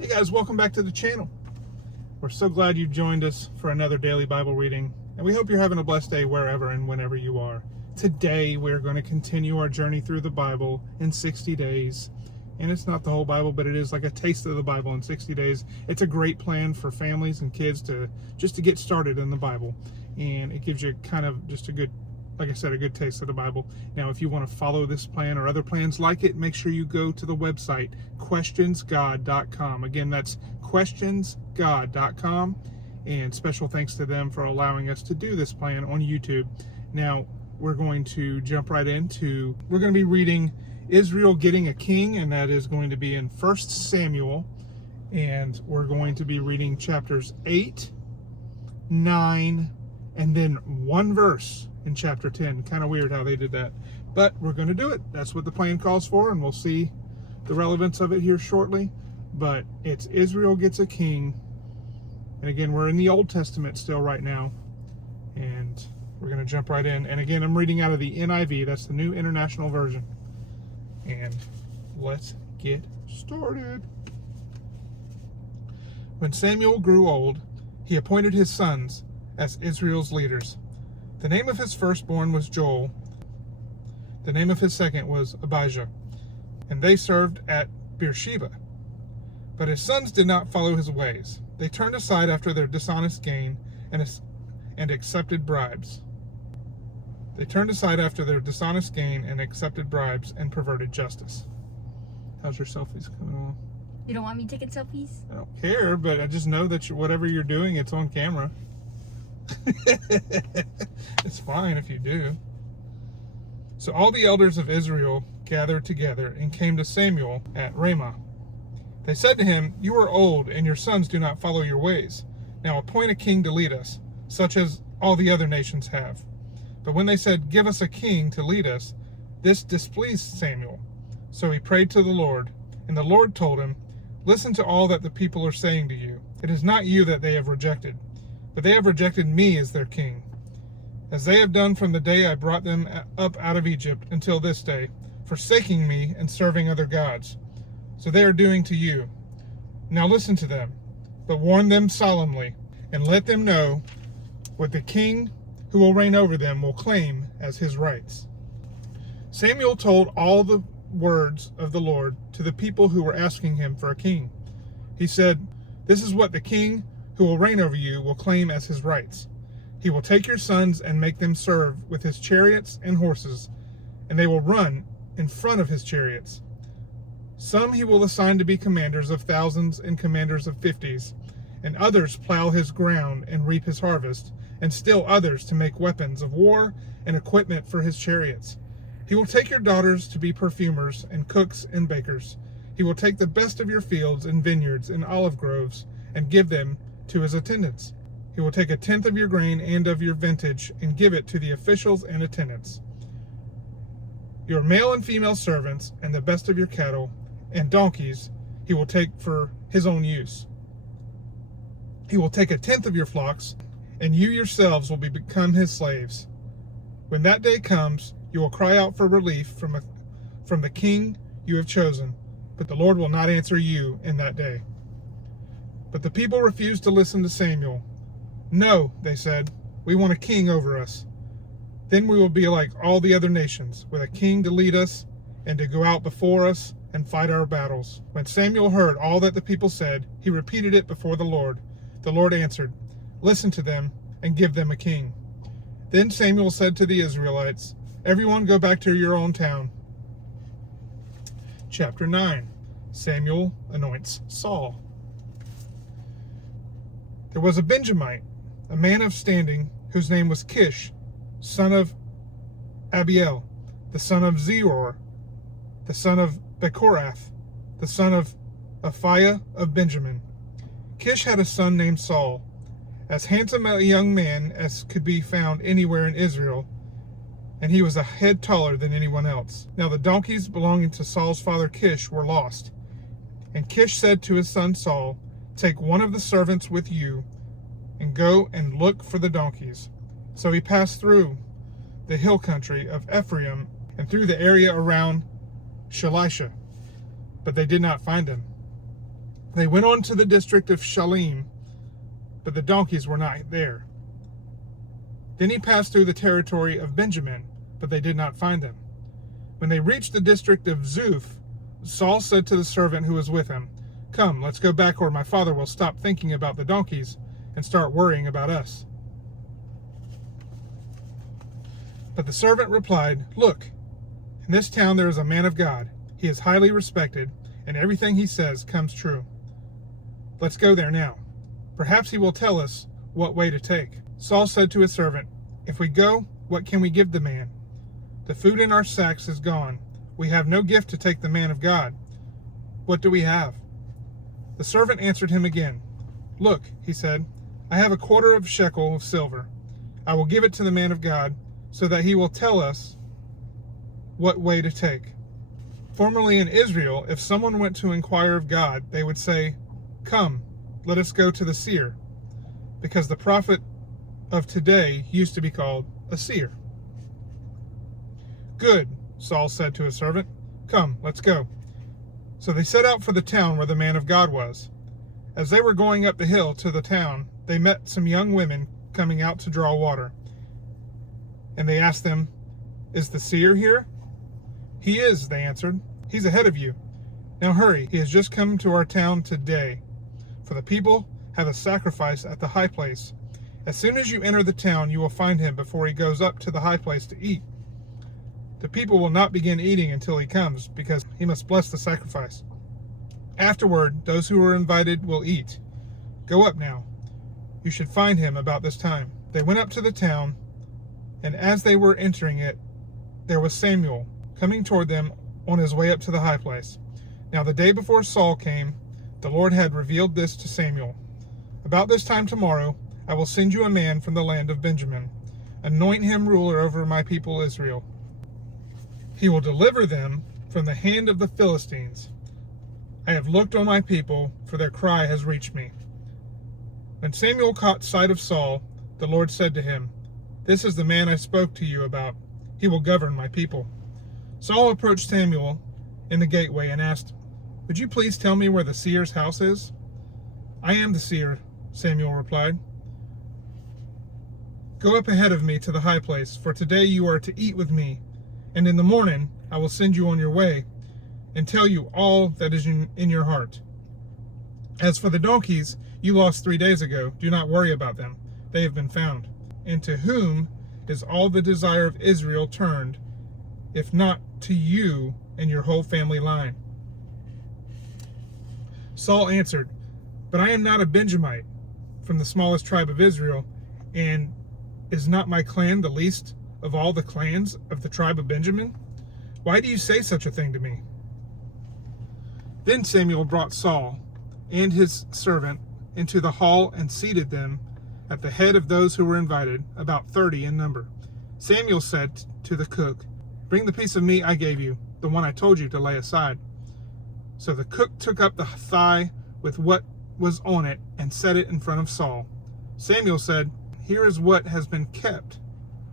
Hey guys, welcome back to the channel. We're so glad you joined us for another daily Bible reading, and we hope you're having a blessed day wherever and whenever you are. Today we're going to continue our journey through the Bible in 60 days. And it's not the whole Bible, but it is like a taste of the Bible in 60 days. It's a great plan for families and kids to get started in the Bible. And it gives you kind of just a good, like I said, a good taste of the Bible. Now, if you want to follow this plan or other plans like it, make sure you go to the website, questionsgod.com. Again, that's questionsgod.com. And special thanks to them for allowing us to do this plan on YouTube. Now, we're going to jump right into, we're going to be reading Israel Getting a King, and that is going to be in 1 Samuel. And we're going to be reading chapters 8, 9, and then one verse in chapter 10. Kind of weird how they did that, but we're going to do it. That's what the plan calls for, and we'll see the relevance of it here shortly. But it's Israel Gets a King, and again, we're in the Old Testament still right now, and we're going to jump right in. And again, I'm reading out of the NIV. That's the New International Version. And let's get started. When Samuel grew old, he appointed his sons as Israel's leaders. The name of his firstborn was Joel. The name of his second was Abijah. And they served at Beersheba. But his sons did not follow his ways. They turned aside after their dishonest gain and accepted bribes. They turned aside after their dishonest gain and accepted bribes and perverted justice. How's your selfies coming along? You don't want me taking selfies? I don't care, but I just know that whatever you're doing, it's on camera. It's fine if you do. So all the elders of Israel gathered together and came to Samuel at Ramah. They said to him, "You are old, and your sons do not follow your ways. Now appoint a king to lead us, such as all the other nations have." But when they said, "Give us a king to lead us," this displeased Samuel. So he prayed to the Lord, and the Lord told him, "Listen to all that the people are saying to you. It is not you that they have rejected, but they have rejected me as their king, as they have done from the day I brought them up out of Egypt until this day, forsaking me and serving other gods. So they are doing to you. Now listen to them, but warn them solemnly, and let them know what the king who will reign over them will claim as his rights." Samuel told all the words of the Lord to the people who were asking him for a king. He said, "This is what the king who will reign over you will claim as his rights. He will take your sons and make them serve with his chariots and horses, and they will run in front of his chariots. Some he will assign to be commanders of thousands and commanders of fifties, and others plow his ground and reap his harvest, and still others to make weapons of war and equipment for his chariots. He will take your daughters to be perfumers and cooks and bakers. He will take the best of your fields and vineyards and olive groves and give them to his attendants. He will take 1/10 of your grain and of your vintage and give it to the officials and attendants. Your male and female servants and the best of your cattle and donkeys he will take for his own use. He will take 1/10 of your flocks, and you yourselves will become his slaves. When that day comes, you will cry out for relief from the king you have chosen, but the Lord will not answer you in that day." But the people refused to listen to Samuel. "No," they said, "we want a king over us. Then we will be like all the other nations, with a king to lead us and to go out before us and fight our battles." When Samuel heard all that the people said, he repeated it before the Lord. The Lord answered, "Listen to them and give them a king." Then Samuel said to the Israelites, "Everyone go back to your own town." Chapter 9. Samuel anoints Saul. There was a Benjamite, a man of standing, whose name was Kish, son of Abiel, the son of Zeror, the son of Bechorath, the son of Aphiah of Benjamin. Kish had a son named Saul, as handsome a young man as could be found anywhere in Israel, and he was a head taller than anyone else. Now the donkeys belonging to Saul's father Kish were lost. And Kish said to his son Saul, "Take one of the servants with you, and go and look for the donkeys." So he passed through the hill country of Ephraim and through the area around Shalisha, but they did not find him. They went on to the district of Shalim, but the donkeys were not there. Then he passed through the territory of Benjamin, but they did not find them. When they reached the district of Zuph, Saul said to the servant who was with him, "Come, let's go back, or my father will stop thinking about the donkeys and start worrying about us." But the servant replied, "Look, in this town there is a man of God. He is highly respected, and everything he says comes true. Let's go there now. Perhaps he will tell us what way to take." Saul said to his servant, "If we go, what can we give the man? The food in our sacks is gone. We have no gift to take the man of God. What do we have?" The servant answered him again. "Look," he said, "I have a quarter of shekel of silver. I will give it to the man of God, so that he will tell us what way to take." Formerly in Israel, if someone went to inquire of God, they would say, "Come, let us go to the seer," because the prophet of today used to be called a seer. "Good," Saul said to his servant. "Come, let's go." So they set out for the town where the man of God was. As they were going up the hill to the town, they met some young women coming out to draw water. And they asked them, "Is the seer here?" "He is," they answered. "He's ahead of you. Now hurry, he has just come to our town today. For the people have a sacrifice at the high place. As soon as you enter the town, you will find him before he goes up to the high place to eat. The people will not begin eating until he comes, because he must bless the sacrifice. Afterward, those who are invited will eat. Go up now. You should find him about this time." They went up to the town, and as they were entering it, there was Samuel coming toward them on his way up to the high place. Now the day before Saul came, the Lord had revealed this to Samuel. "About this time tomorrow, I will send you a man from the land of Benjamin. Anoint him ruler over my people Israel. He will deliver them from the hand of the Philistines. I have looked on my people, for their cry has reached me." When Samuel caught sight of Saul, the Lord said to him, "This is the man I spoke to you about. He will govern my people." Saul approached Samuel in the gateway and asked, "Would you please tell me where the seer's house is?" "I am the seer," Samuel replied. "Go up ahead of me to the high place, for today you are to eat with me, and in the morning I will send you on your way and tell you all that is in your heart. As for the donkeys you lost 3 days ago, do not worry about them. They have been found. And to whom is all the desire of Israel turned, if not to you and your whole family line?" Saul answered, "But I am not a Benjamite, from the smallest tribe of Israel, and is not my clan the least of all the clans of the tribe of Benjamin? Why do you say such a thing to me?" Then Samuel brought Saul and his servant into the hall and seated them at the head of those who were invited, about 30 in number. Samuel said to the cook, "Bring the piece of meat I gave you, the one I told you to lay aside." So the cook took up the thigh with what was on it and set it in front of Saul. Samuel said, "Here is what has been kept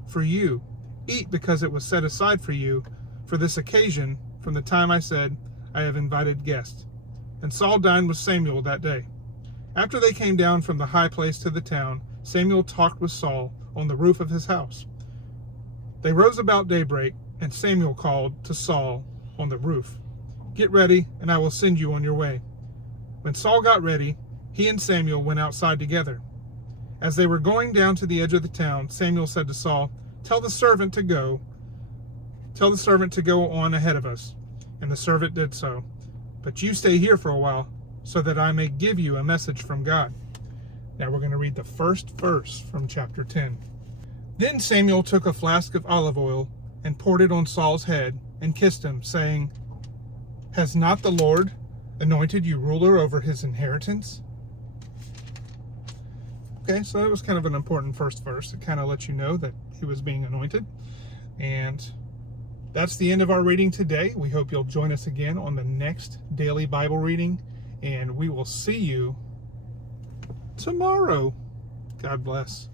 for you. Eat, because it was set aside for you for this occasion from the time I said, 'I have invited guests.'" And Saul dined with Samuel that day. After they came down from the high place to the town, Samuel talked with Saul on the roof of his house. They rose about daybreak, and Samuel called to Saul on the roof, "Get ready, and I will send you on your way." When Saul got ready, he and Samuel went outside together. As they were going down to the edge of the town, Samuel said to Saul, Tell the servant to go on ahead of us." And the servant did so. "But you stay here for a while, so that I may give you a message from God." Now we're going to read the first verse from chapter 10. Then Samuel took a flask of olive oil and poured it on Saul's head and kissed him, saying, "Has not the Lord anointed you ruler over his inheritance?" Okay, so that was kind of an important first verse. It kind of lets you know that he was being anointed. And that's the end of our reading today. We hope you'll join us again on the next daily Bible reading, and we will see you tomorrow. God bless.